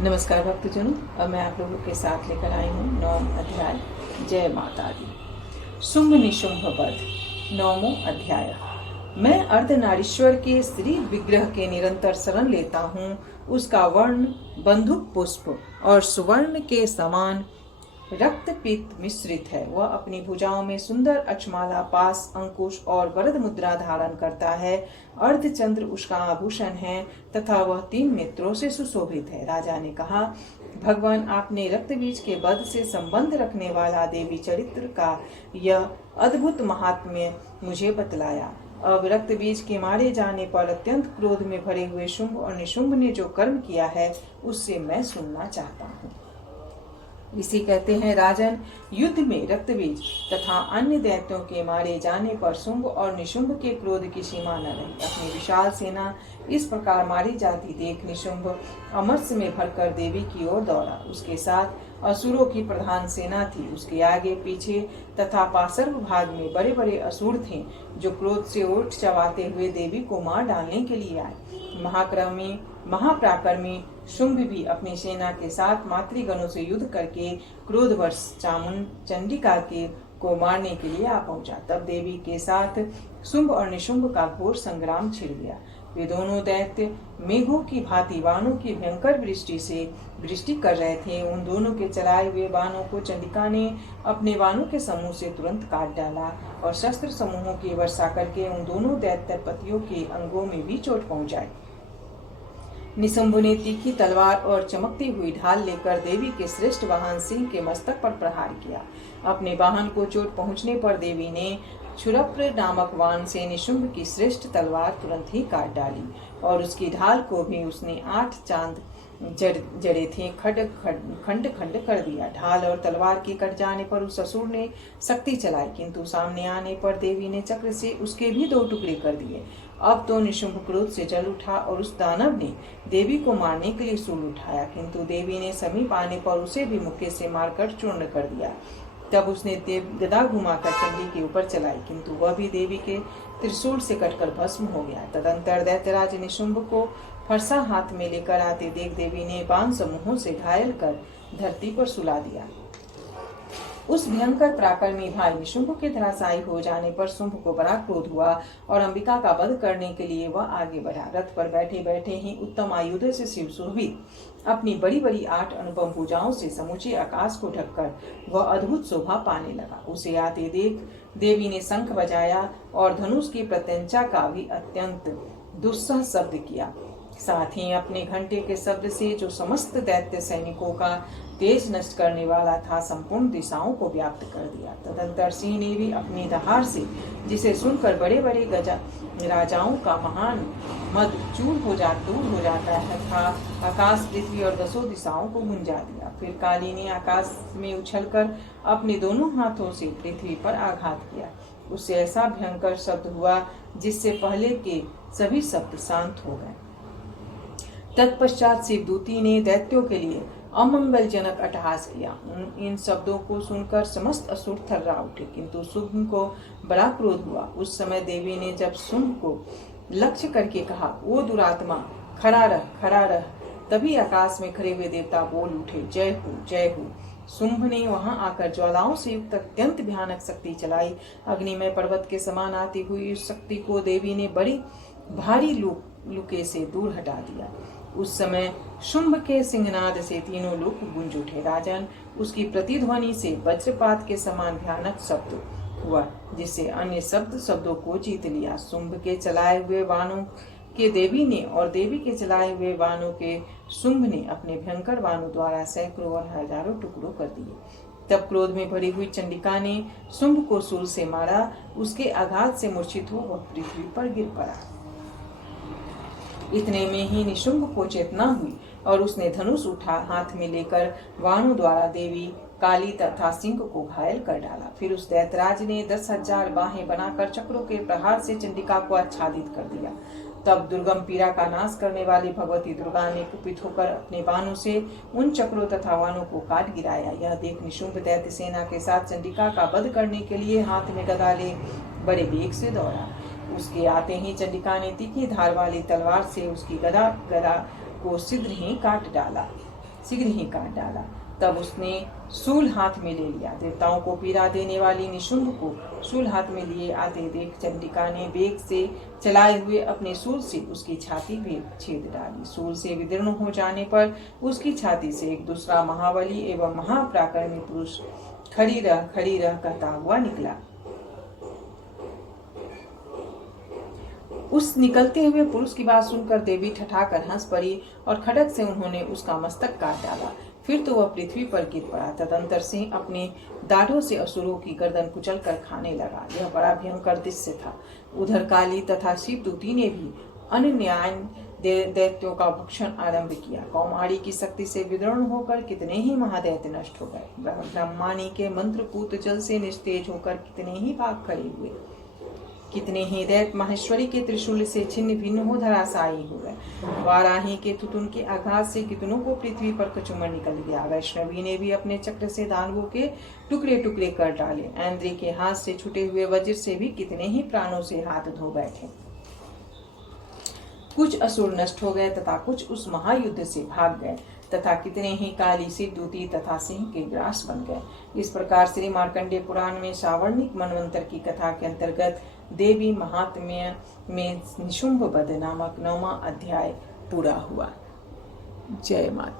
नमस्कार भक्तजनों, अब मैं आप लोगों के साथ लेकर आई हूँ 9वां अध्याय जय माता दी। शुंभ निशुंभ वध। 9वां अध्याय। मैं अर्धनारीश्वर के श्री विग्रह के निरंतर शरण लेता हूँ। उसका वर्ण बंधुक पुष्प और सुवर्ण के समान रक्त पीत मिश्रित है। वह अपनी भुजाओं में सुंदर अक्षमाला, पास, अंकुश और वरद मुद्रा धारण करता है। अर्धचंद्र उसका आभूषण है तथा वह 3 नेत्रों से सुशोभित है। राजा ने कहा, भगवान, आपने रक्तबीज के वध से संबंध रखने वाला देवी चरित्र का यह अद्भुत महात्म्य मुझे बतलाया। अब रक्तबीज के मारे जाने पर अत्यंत क्रोध में भरे हुए शुंभ और निशुंभ ने जो कर्म किया है उससे मैं सुनना चाहता हूँ। इसी कहते हैं, राजन, युद्ध में रक्तबीज तथा अन्य दैत्यों के मारे जाने पर शुंभ और निशुंभ के क्रोध की सीमा न रही। अपनी विशाल सेना इस प्रकार मारी जाती देख निशुंभ अमरस में भरकर देवी की ओर दौड़ा। उसके साथ असुरों की प्रधान सेना थी। उसके आगे पीछे तथा पार्श्व भाग में बड़े बड़े असुर थे जो क्रोध से ओठ चबाते हुए देवी को मार डालने के लिए आए। महापराक्रमी शुंभ भी अपनी सेना के साथ मातृगणों से युद्ध करके क्रोधवश चंडिका को मारने के लिए आ पहुंचा। तब देवी के साथ शुंभ और निशुंभ का घोर संग्राम छिड़ गया। वे दोनों दैत्य मेघों की भांति बाणों की भयंकर वृष्टि कर रहे थे। उन दोनों के चलाए हुए बाणों को चंडिका ने अपने बाणों के समूह से तुरंत काट डाला और शस्त्र समूहों की वर्षा करके उन दोनों दैत्यपतियों के अंगों में भी चोट पहुंचाई। निशुंभ ने तीखी तलवार और चमकती हुई ढाल लेकर देवी के श्रेष्ठ वाहन सिंह के मस्तक पर प्रहार किया। अपने वाहन को चोट पहुंचने पर देवी ने क्षुरप्र नामक वाहन से निशुंभ की श्रेष्ठ तलवार तुरंत ही काट डाली और उसकी ढाल को भी उसने 8 चांद जड़े थे खंड खंड कर दिया। ढाल और तलवार के कट जाने पर उस असुर ने शक्ति चलाई, किंतु सामने आने पर देवी ने चक्र से उसके भी 2 टुकड़े कर दिए। अब तो निशुंभ क्रोध से जल उठा और उस दानव ने देवी को मारने के लिए शूल उठाया, किंतु देवी ने समीप आने पर उसे भी मुक्के से मारकर चूर्ण कर दिया। तब उसने गदा घुमाकर चंडी के ऊपर चलाई, किंतु वह भी देवी के त्रिशूल से कटकर भस्म हो गया। तदंतर दैत्यराज निशुंभ को फरसा हाथ में लेकर आते देख देवी ने बाण समूहों से घायल कर धरती पर सुला दिया। उस भयंकर पराक्रमी भाई निशुंभ के धराशायी हो जाने पर शुंभ को बड़ा क्रोध हुआ और अंबिका का वध करने के लिए वह आगे बढ़ा। रथ पर बैठे बैठे ही उत्तम आयुध से शिव सुरभित अपनी बड़ी बड़ी 8 अनुपम भुजाओं से समूचे आकाश को ढककर वह अद्भुत शोभा पाने लगा। उसे आते देख देवी ने शंख बजाया और धनुष की प्रत्यंचा का भी अत्यंत दुस्सह शब्द किया। साथ ही अपने घंटे के शब्द से जो समस्त दैत्य सैनिकों का तेज नष्ट करने वाला था, संपूर्ण दिशाओं को व्याप्त कर दिया। तदंतर सिंह ने भी अपनी दहाड़ से, जिसे सुनकर बड़े बड़े राजाओं का महान मद दूर हो जाता है था, आकाश, पृथ्वी और 10 दिशाओं को गुंजा दिया। फिर काली ने आकाश में उछलकर अपने दोनों हाथों से पृथ्वी पर आघात किया। उससे ऐसा भयंकर शब्द हुआ जिससे पहले के सभी शब्द शांत हो गए। तत्पश्चात शिवदूती ने दैत्यों के लिए अमंगलजनक अट्टहास किया। इन शब्दों को सुनकर समस्त असुर थर्रा उठे, किंतु शुंभ को बड़ा क्रोध हुआ। उस समय देवी ने जब शुंभ को लक्ष्य करके कहा, ओ दुरात्मा, खड़ा रह। तभी आकाश में खड़े हुए देवता बोल उठे, जय हो, जय हो। शुंभ ने वहां आकर ज्वालाओं से युक्त अत्यंत भयानक शक्ति चलाई। अग्निमय पर्वत के समान आती हुई उस शक्ति को देवी ने बड़ी भारी लुके से दूर हटा दिया। उस समय शुंभ के सिंहनाद से तीनों लोग गूंज उठे। राजन, उसकी प्रतिध्वनि से वज्रपात के समान भयानक शब्द हुआ, जिससे अन्य शब्दों को जीत लिया। शुंभ के चलाए हुए बाणों के देवी ने और देवी के चलाए हुए बाणों के शुंभ ने अपने भयंकर बाणों द्वारा सैकड़ों और हजारों टुकड़ों कर दिए। तब क्रोध में भरी हुई चंडिका ने शुंभ को शूल से मारा। उसके आघात से मूर्छित हो वह पृथ्वी पर गिर पड़ा। इतने में ही निशुंभ को चेतना हुई और उसने धनुष हाथ में लेकर बाणों द्वारा देवी, काली तथा सिंह को घायल कर डाला। फिर उस दैत्यराज ने 10,000 बाहें बनाकर चक्रों के प्रहार से चंडिका को आच्छादित कर दिया। तब दुर्गम पीड़ा का नाश करने वाली भगवती दुर्गा ने कुपित होकर अपने बाणों से उन चक्रों तथा बाणों को काट गिराया। यह देख निशुंभ दैत्य सेना के साथ चंडिका का वध करने के लिए हाथ में गदा ले बड़े वेग से दौड़ा। उसके आते ही चंडिका ने तीखी धार वाली तलवार से उसकी गदा को शीघ्र ही काट डाला। शीघ्र ही काट डाला। तब उसने शूल हाथ में ले लिया। देवताओं को पीड़ा देने वाली निशुंभ को शूल हाथ में लिए आते देख चंडिका ने वेग से चलाए हुए अपने शूल से उसकी छाती में छेद डाली। शूल से विदीर्ण हो जाने पर उसकी छाती से एक दूसरा महाबली एवं महापराक्रमी पुरुष खड़ी रह कहता हुआ निकला। उस निकलते हुए पुरुष की बात सुनकर देवी ठठाकर हंस पड़ी और खड्ग से उन्होंने उसका मस्तक काट डाला। फिर तो वह पृथ्वी पर गिर पड़ा। तदंतर सिंह अपने दाढ़ों से असुरों की गर्दन कुचल कर खाने लगा। यह बड़ा भयंकर दृश्य था। उधर काली तथा शिवदूती ने भी अन्याय दैत्यों का भक्षण आरंभ किया। कौमारी की शक्ति से विदीर्ण होकर कितने ही महादैत्य नष्ट हो गए। ब्रह्माणी के मंत्रपूत जल से निस्तेज होकर कितने ही भाग खड़े हुए। कितने ही दैत्य माहेश्वरी के त्रिशूल से छिन्न भिन्न हो धराशायी हो गए। वाराही के तुतुन के आघात से कितनों को पृथ्वी पर कचूमर निकल गया। वैष्णवी ने भी अपने चक्र से दानवों के टुकड़े टुकड़े कर डाले। ऐन्द्री के हाथ से छूटे हुए वज्र से भी कितने ही प्राणों से हाथ धो बैठे। कुछ असुर नष्ट हो गए तथा कुछ उस महायुद्ध से भाग गए तथा कितने ही काली शिवदूती तथा सिंह के ग्रास बन गए। इस प्रकार श्री मार्कंडेय पुराण में सावर्णिक मनवंतर की कथा के अंतर्गत देवी महात्म्य में निशुंभ वध नामक 9वां अध्याय पूरा हुआ। जय माता।